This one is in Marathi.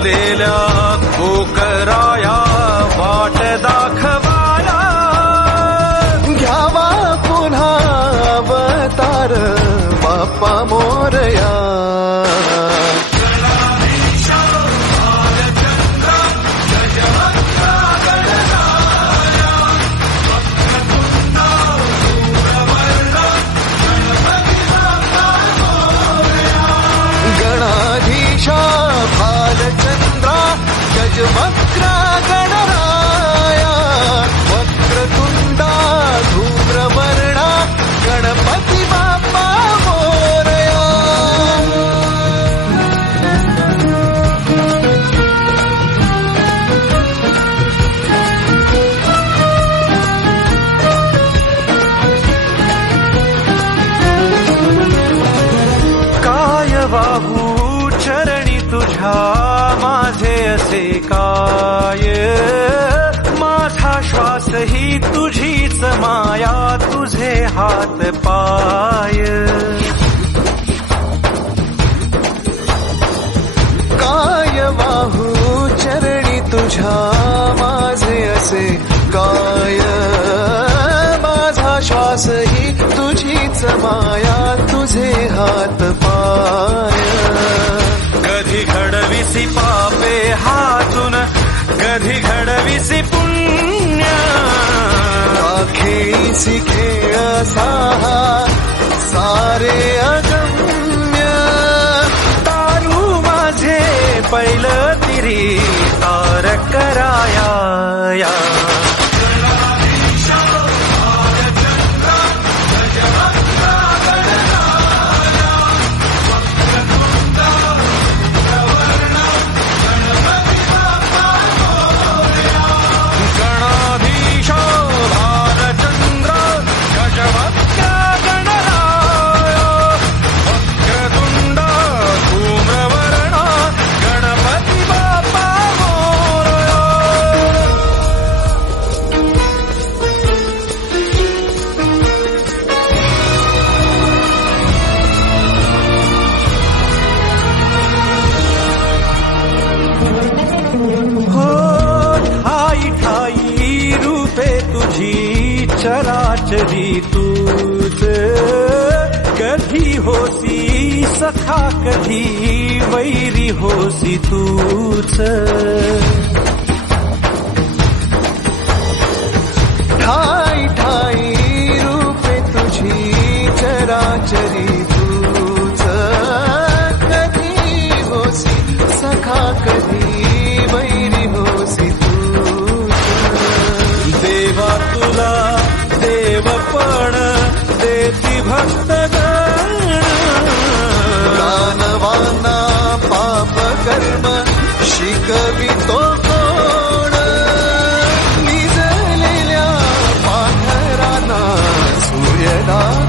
झुकलेल्या कोकराया वाट दाखवाया, घ्यावा पुन्हा अवतार बाप्पा मोरया. गणाधीशा भालचंद्रा गजवक्रा गणराया, वक्रतुंडा धूम्रवर्णा गणपती बाप्पा मोरया. काय वाहू चरणी तुझ्या माझे असे काय, माझा श्वास ही तुझीच माया, तुझे हात पाय. काय वाहू चरणी तुझ्या माझे असे काय, माझा श्वास ही तुझीच माया, तुझे हात पाय. कधी घडविसी पापे हातून, कधी घडविसी पुण्य, खेळीसी खेळ साहा सारे अगम्य. तारू माझे पहिलं तिरी तार कराया या. चराचरी तूच, कधी होसी सखा कधी वैरी होसी तूच. ठाई ठाई रूपे तुझी चराचरी तूच, कधी होसी सखा कधी वैरी होसी तूच. देवा तुला देवपण देती भक्तगण, दानवांना पाप कर्म शिकवितो कोण, निजलेल्या पाखरांना सूर्यदान